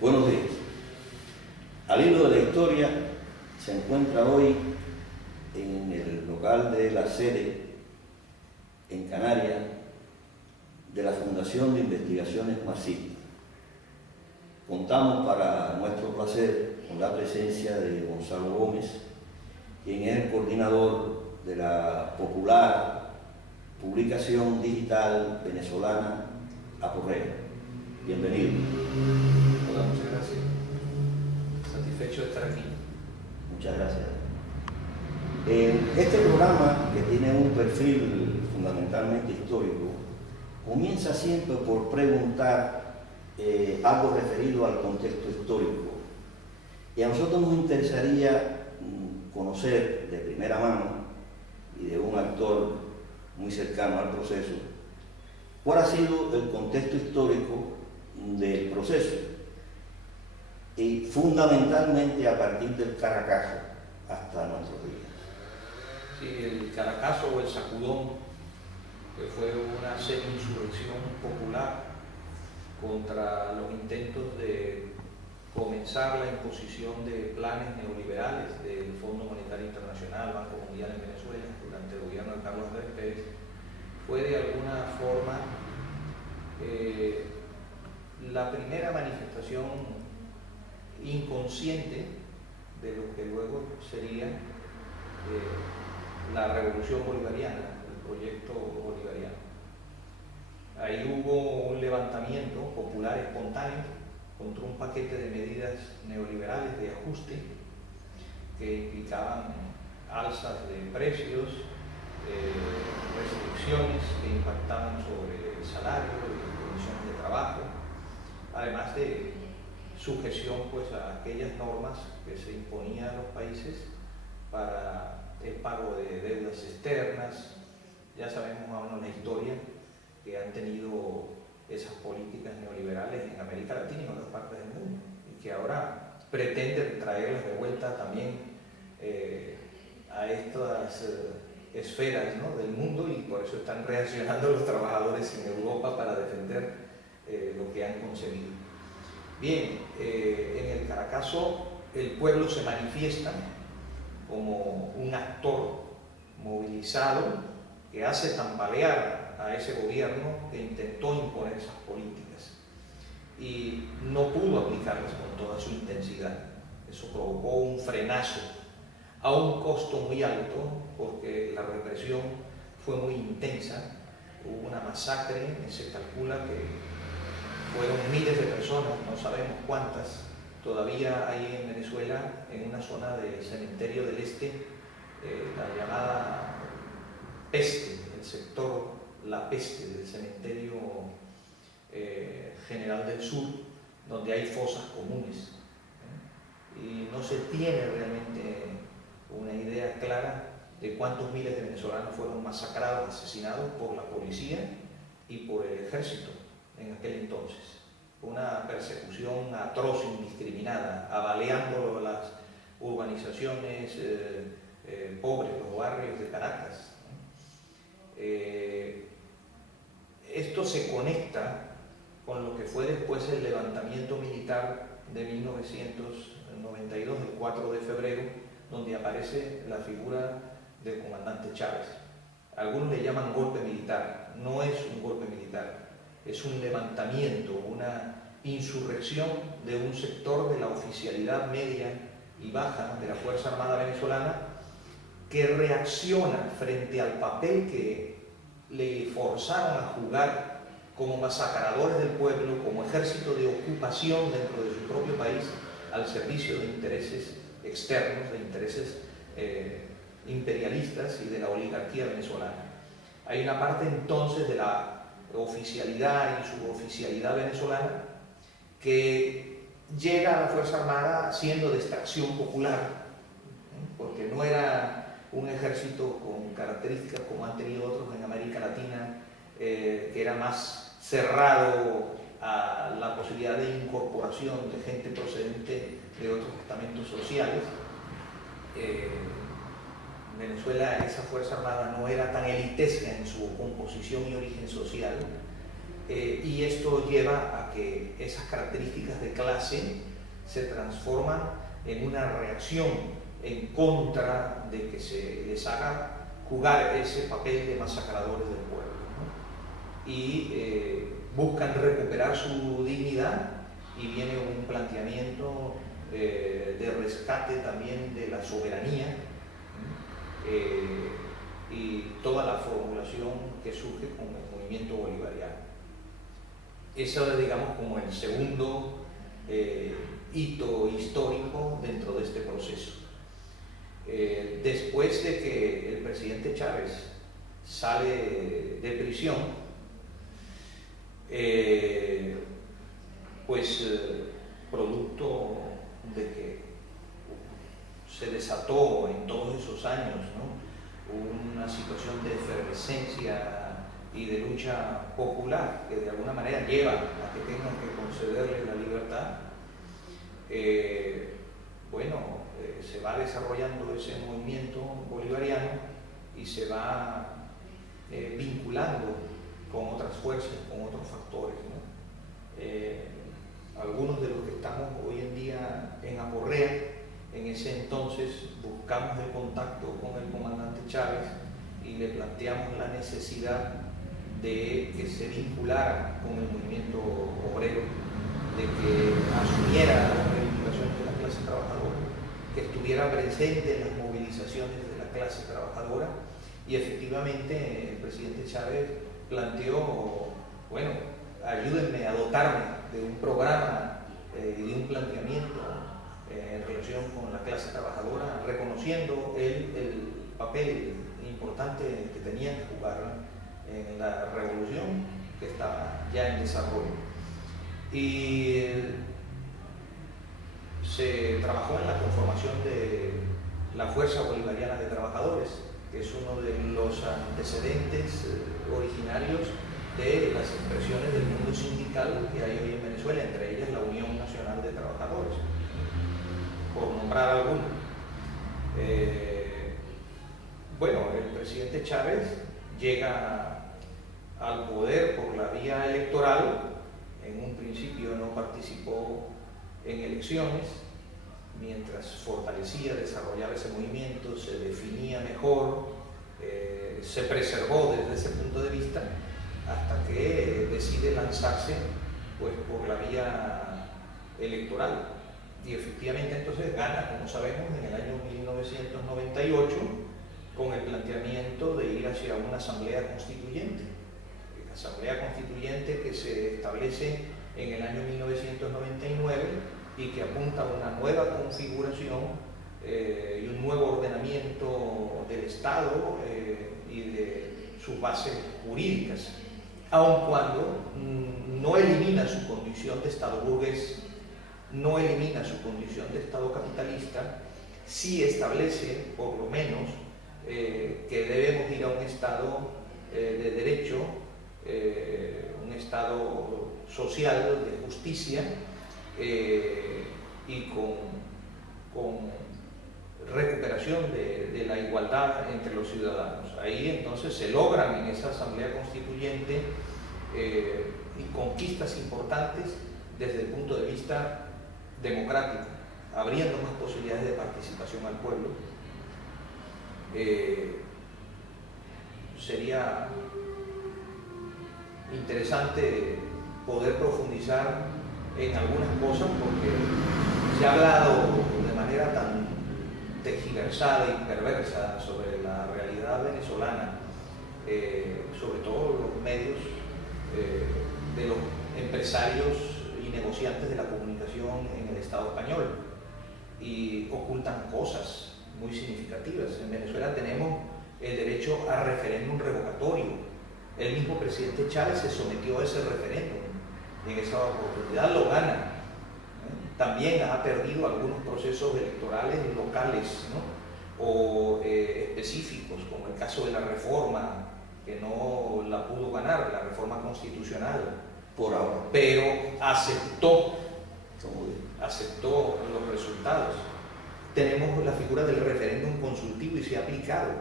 Buenos días. Al hilo de la historia se encuentra hoy en el local de la sede en Canarias de la Fundación de Investigaciones Marxistas. Contamos para nuestro placer con la presencia de Gonzalo Gómez, quien es el coordinador de la popular publicación digital venezolana Aporrea. Bienvenido. Hola, muchas gracias. Satisfecho de estar aquí. Muchas gracias. Este programa, que tiene un perfil fundamentalmente histórico, comienza siempre por preguntar algo referido al contexto histórico. Y a nosotros nos interesaría conocer de primera mano y de un actor muy cercano al proceso, cuál ha sido el contexto histórico del proceso y fundamentalmente a partir del Caracazo hasta nuestros días. Sí, el Caracazo o el Sacudón, que fue una semi-insurrección popular contra los intentos de comenzar la imposición de planes neoliberales del Fondo Monetario Internacional, Banco Mundial en Venezuela, durante el gobierno de Carlos Andrés Pérez, fue de alguna forma la primera manifestación inconsciente de lo que luego sería la revolución bolivariana, el proyecto bolivariano. Ahí hubo un levantamiento popular espontáneo contra un paquete de medidas neoliberales de ajuste que implicaban alzas de precios, restricciones que impactaban sobre el salario y las condiciones de trabajo, además de sujeción pues, a aquellas normas que se imponían a los países para el pago de deudas externas. Ya sabemos más o menos la historia que han tenido esas políticas neoliberales en América Latina y en otras partes del mundo, y que ahora pretenden traerlas de vuelta también a estas esferas, ¿no?, del mundo, y por eso están reaccionando los trabajadores en Europa para defender lo que han concebido. Bien, en el Caracazo el pueblo se manifiesta como un actor movilizado que hace tambalear a ese gobierno que intentó imponer esas políticas y no pudo aplicarlas con toda su intensidad. Eso provocó un frenazo a un costo muy alto, porque la represión fue muy intensa. Hubo una masacre, se calcula que fueron miles de personas, no sabemos cuántas. Todavía hay en Venezuela, en una zona del cementerio del Este, la llamada Peste, el sector La Peste del cementerio General del Sur, donde hay fosas comunes. Y no se tiene realmente una idea clara de cuántos miles de venezolanos fueron masacrados, asesinados por la policía y por el ejército en aquel entonces. Una persecución atroz, indiscriminada, abaleando las urbanizaciones pobres, los barrios de Caracas. Esto se conecta con lo que fue después el levantamiento militar de 1992, el 4 de febrero, donde aparece la figura del comandante Chávez. Algunos le llaman golpe militar. No es un golpe militar, es un levantamiento, una insurrección de un sector de la oficialidad media y baja de la Fuerza Armada venezolana, que reacciona frente al papel que le forzaron a jugar como masacradores del pueblo, como ejército de ocupación dentro de su propio país, al servicio de intereses externos, de intereses imperialistas y de la oligarquía venezolana. Hay una parte entonces de la oficialidad y suboficialidad venezolana que llega a la Fuerza Armada haciendo de extracción popular, porque no era un ejército con características como han tenido otros en América Latina, que era más cerrado a la posibilidad de incorporación de gente procedente de otros estamentos sociales. En Venezuela esa Fuerza Armada no era tan elitesca en su composición y origen social, y esto lleva a que esas características de clase se transforman en una reacción en contra de que se les haga jugar ese papel de masacradores del pueblo, ¿no? Y buscan recuperar su dignidad, y viene un planteamiento de rescate también de la soberanía, y toda la formulación que surge con el movimiento bolivariano. Eso es, digamos, como el segundo hito histórico dentro de este proceso. Después de que el presidente Chávez sale de prisión, producto de que se desató en todos esos años, ¿no?, una situación de efervescencia y de lucha popular que de alguna manera lleva a que tengan que concederle la libertad, se va desarrollando ese movimiento bolivariano y se va vinculando con otras fuerzas, con otros factores, ¿no? Algunos de los que estamos hoy en día en Aporrea, en ese entonces buscamos el contacto con el comandante Chávez y le planteamos la necesidad de que se vinculara con el movimiento obrero, de que asumiera las reivindicaciones de la clase trabajadora, que estuviera presente en las movilizaciones de la clase trabajadora, y efectivamente el presidente Chávez planteó, bueno, ayúdenme a dotarme de un programa y de un planteamiento en relación con la clase trabajadora, reconociendo el papel importante que tenía que jugar en la revolución que estaba ya en desarrollo. Y se trabajó en la conformación de la Fuerza Bolivariana de Trabajadores, que es uno de los antecedentes originarios de las expresiones del mundo sindical que hay hoy en Venezuela, entre ellas la Unión Nacional de Trabajadores, por nombrar alguna. El presidente Chávez llega al poder por la vía electoral. En un principio no participó en elecciones, mientras fortalecía, desarrollaba ese movimiento, se definía mejor, se preservó desde ese punto de vista, hasta que decide lanzarse por la vía electoral. Y efectivamente entonces gana, como sabemos, en el año 1998 con el planteamiento de ir hacia una asamblea constituyente. La asamblea constituyente que se establece en el año 1999 y que apunta a una nueva configuración y un nuevo ordenamiento del Estado y de sus bases jurídicas, aun cuando no elimina su condición de Estado burgués, no elimina su condición de Estado capitalista, sí establece, por lo menos, que debemos ir a un Estado de derecho, un Estado social, de justicia, y con recuperación de la igualdad entre los ciudadanos. Ahí entonces se logran en esa asamblea constituyente conquistas importantes desde el punto de vista democrático, abriendo más posibilidades de participación al pueblo. Sería interesante poder profundizar en algunas cosas, porque se ha hablado de manera tan tergiversada y perversa sobre la realidad venezolana, sobre todo los medios de los empresarios y negociantes de la comunicación en el Estado español, y ocultan cosas muy significativas. En Venezuela tenemos el derecho a referéndum revocatorio. El mismo presidente Chávez se sometió a ese referéndum y en esa oportunidad lo gana. También ha perdido algunos procesos electorales locales, ¿no?, o específicos, como el caso de la reforma, que no la pudo ganar, la reforma constitucional, por ahora, pero aceptó los resultados. Tenemos la figura del referéndum consultivo y se ha aplicado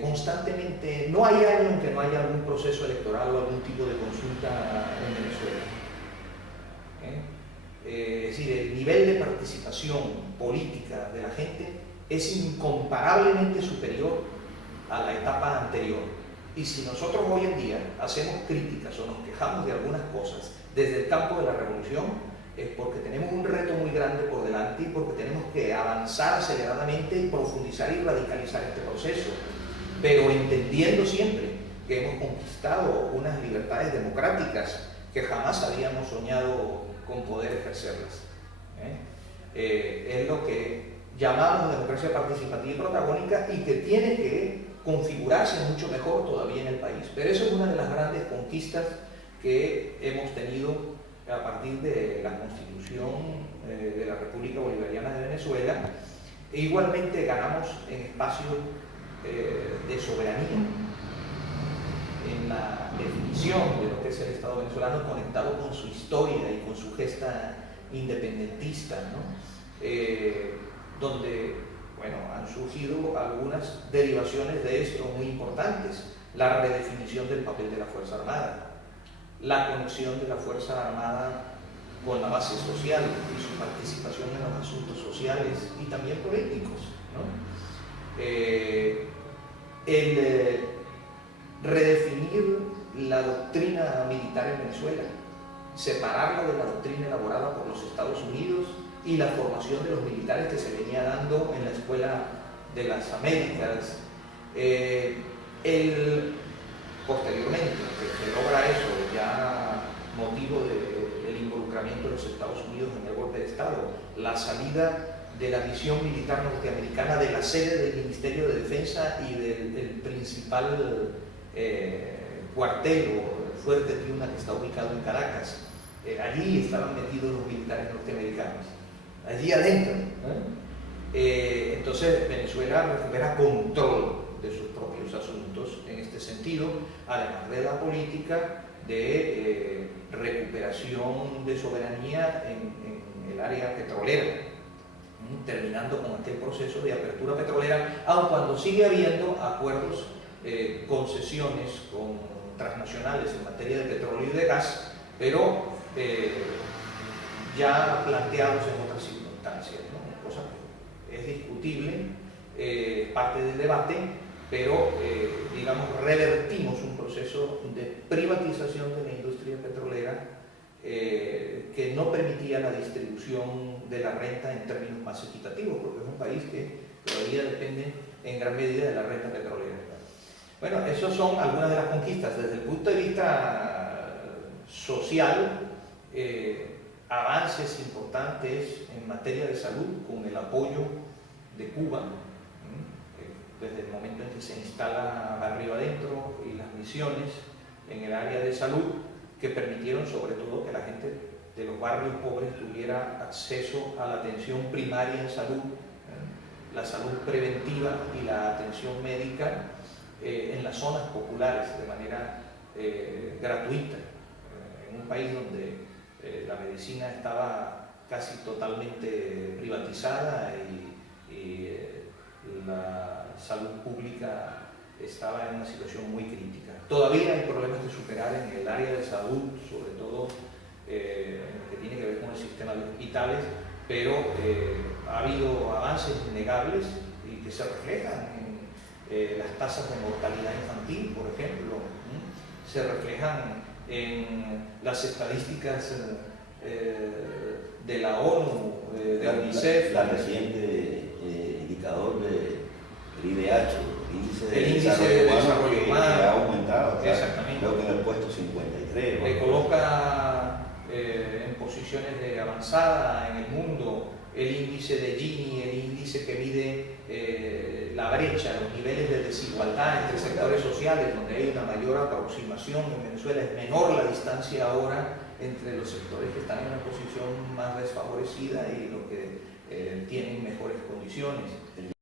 constantemente, no hay año en que no haya algún proceso electoral o algún tipo de consulta en Venezuela. Es decir, el nivel de participación política de la gente es incomparablemente superior a la etapa anterior. Y si nosotros hoy en día hacemos críticas o nos quejamos de algunas cosas desde el campo de la revolución, es porque tenemos un reto muy grande por delante y porque tenemos que avanzar aceleradamente y profundizar y radicalizar este proceso, pero entendiendo siempre que hemos conquistado unas libertades democráticas que jamás habíamos soñado con poder ejercerlas. Es lo que llamamos democracia participativa y protagónica y que tiene que configurarse mucho mejor todavía en el país. Pero eso es una de las grandes conquistas que hemos tenido a partir de la Constitución de la República Bolivariana de Venezuela. E igualmente ganamos en espacios de soberanía, en la definición de lo que es el Estado venezolano conectado con su historia y con su gesta independentista, ¿no? Donde, bueno, han surgido algunas derivaciones de esto muy importantes: la redefinición del papel de la Fuerza Armada, la conexión de la Fuerza Armada con la base social y su participación en los asuntos sociales y también políticos, ¿no? El redefinir la doctrina militar en Venezuela, separarla de la doctrina elaborada por los Estados Unidos y la formación de los militares que se venía dando en la Escuela de las Américas. Posteriormente, que se logra eso, ya motivo del involucramiento de los Estados Unidos en el golpe de Estado, la salida de la misión militar norteamericana de la sede del Ministerio de Defensa y del principal cuartel o fuerte Tiuna que está ubicado en Caracas. Allí estaban metidos los militares norteamericanos, allí adentro. Entonces Venezuela recupera control de sus propios asuntos en este sentido, además de la política de recuperación de soberanía en el área petrolera, terminando con aquel proceso de apertura petrolera, aun cuando sigue habiendo acuerdos, concesiones con transnacionales en materia de petróleo y de gas, pero ya planteados en otras circunstancias, ¿no? Cosa que es discutible, parte del debate, pero digamos, revertimos un proceso de privatización de la industria petrolera que no permitía la distribución de la renta en términos más equitativos, porque es un país que todavía depende en gran medida de la renta petrolera. Bueno, esas son algunas de las conquistas. Desde el punto de vista social, avances importantes en materia de salud con el apoyo de Cuba, desde el momento en que se instala Barrio Adentro y las misiones en el área de salud, que permitieron sobre todo que la gente de los barrios pobres tuviera acceso a la atención primaria en salud, la salud preventiva y la atención médica en las zonas populares de manera gratuita, en un país donde la medicina estaba casi totalmente privatizada y la salud pública estaba en una situación muy crítica. Todavía hay problemas que superar en el área de salud, sobre todo en lo que tiene que ver con el sistema de hospitales, pero ha habido avances innegables y que se reflejan en las tasas de mortalidad infantil, por ejemplo, se reflejan en las estadísticas de la ONU, de UNICEF. La reciente indicador del IDH, el índice de desarrollo humano, que ha aumentado, exactamente. Creo que en el puesto 53. Le coloca en posiciones de avanzada en el mundo el índice de Gini, el índice que mide la brecha, los niveles de desigualdad entre sectores sociales, donde hay una mayor aproximación. En Venezuela es menor la distancia ahora entre los sectores que están en una posición más desfavorecida y los que tienen mejores condiciones.